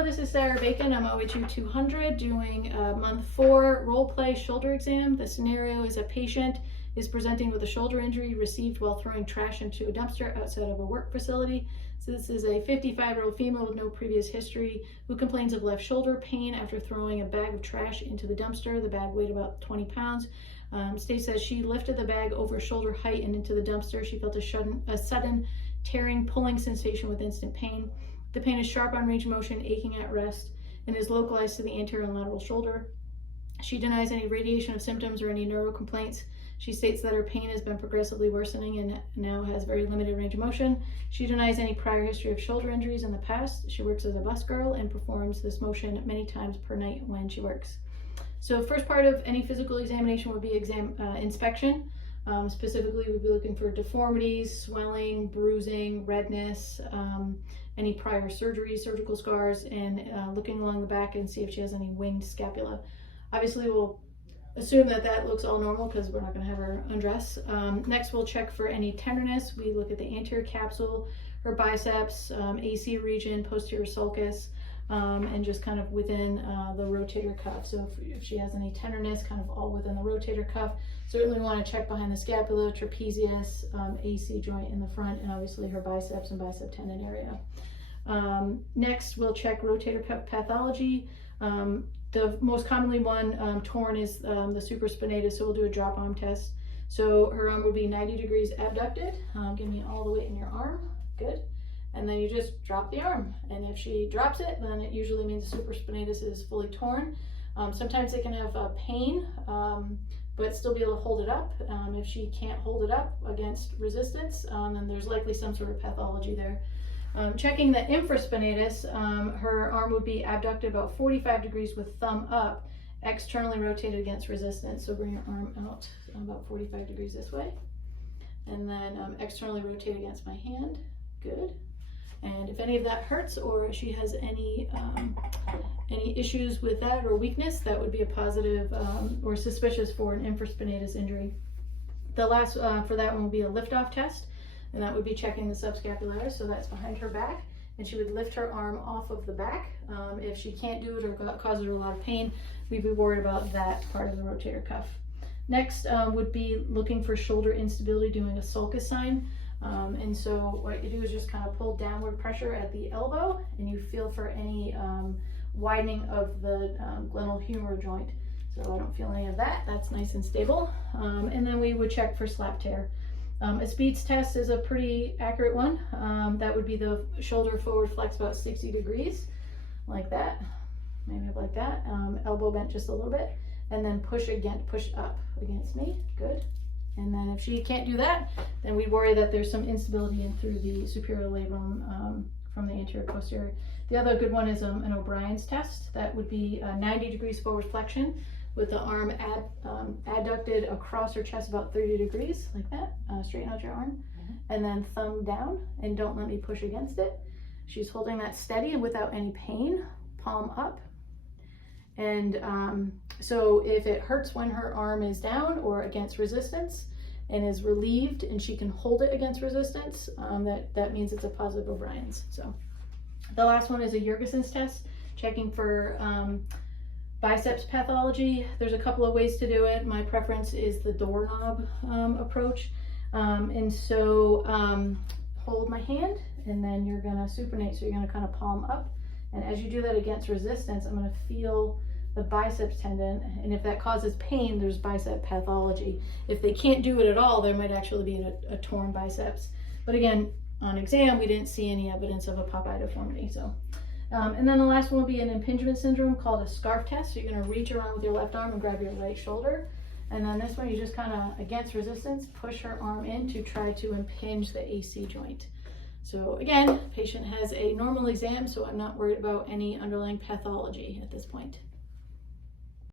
Hello, this is SBacon. I'm OHU200 doing a month 4 role play shoulder exam. The scenario is a patient is presenting with a shoulder injury received while throwing trash into a dumpster outside of a work facility. So this is a 55-year-old female with no previous history who complains of left shoulder pain after throwing a bag of trash into the dumpster. The bag weighed about 20 pounds. Stace says she lifted the bag over shoulder height and into the dumpster. She felt a sudden tearing, pulling sensation with instant pain. The pain is sharp on range of motion, aching at rest, and is localized to the anterior and lateral shoulder. She denies any radiation of symptoms or any neuro complaints. She states that her pain has been progressively worsening and now has very limited range of motion. She denies any prior history of shoulder injuries in the past. She works as a bus girl and performs this motion many times per night when she works. So first part of any physical examination would be inspection. Specifically, we'd be looking for deformities, swelling, bruising, redness, any prior surgery, surgical scars, and looking along the back and see if she has any winged scapula. Obviously, we'll assume that that looks all normal because we're not going to have her undress. Next, we'll check for any tenderness. We look at the anterior capsule, her biceps, AC region, posterior sulcus, and just kind of within the rotator cuff. So if she has any tenderness, kind of all within the rotator cuff. Certainly want to check behind the scapula, trapezius, AC joint in the front, and obviously her biceps and bicep tendon area. Next, we'll check rotator cuff pathology. The most commonly torn is the supraspinatus, so we'll do a drop arm test. So her arm would be 90 degrees abducted. Give me all the weight in your arm. Good. And then you just drop the arm. And if she drops it, then it usually means the supraspinatus is fully torn. Sometimes it can have pain, but still be able to hold it up. If she can't hold it up against resistance, then there's likely some sort of pathology there. Checking the infraspinatus, her arm would be abducted about 45 degrees with thumb up, externally rotated against resistance. So bring your arm out about 45 degrees this way. And then externally rotate against my hand. Good. And if any of that hurts or she has any issues with that or weakness, that would be a positive or suspicious for an infraspinatus injury. The last for that one would be a lift-off test, and that would be checking the subscapularis, so that's behind her back, and she would lift her arm off of the back. If she can't do it or causes her a lot of pain, we'd be worried about that part of the rotator cuff. Next would be looking for shoulder instability, doing a sulcus sign. And so what you do is just kind of pull downward pressure at the elbow, and you feel for any widening of the glenohumeral joint. So I don't feel any of that. That's nice and stable. And then we would check for slap tear. A Speed's test is a pretty accurate one. That would be the shoulder forward flex about 60 degrees, like that, maybe up like that. Elbow bent just a little bit, and then push up against me. Good. And then if she can't do that, then we worry that there's some instability in through the superior labrum from the anterior posterior. The other good one is an O'Brien's test. That would be 90 degrees forward flexion with the arm adducted across her chest about 30 degrees, like that. Straighten out your arm. And then thumb down, and don't let me push against it. She's holding that steady and without any pain, palm up. And so if it hurts when her arm is down or against resistance and is relieved and she can hold it against resistance, that means it's a positive O'Brien's. So the last one is a Jurgensen's test, checking for biceps pathology. There's a couple of ways to do it. My preference is the doorknob approach. And so hold my hand, and then you're gonna supinate, so you're gonna kind of palm up. And as you do that against resistance, I'm going to feel the biceps tendon, and if that causes pain, there's bicep pathology. If they can't do it at all, there might actually be a torn biceps. But again, on exam, we didn't see any evidence of a Popeye deformity. So, and then the last one will be an impingement syndrome called a scarf test. So you're going to reach around with your left arm and grab your right shoulder. And then this one, you just kind of, against resistance, push her arm in to try to impinge the AC joint. So again, patient has a normal exam, so I'm not worried about any underlying pathology at this point.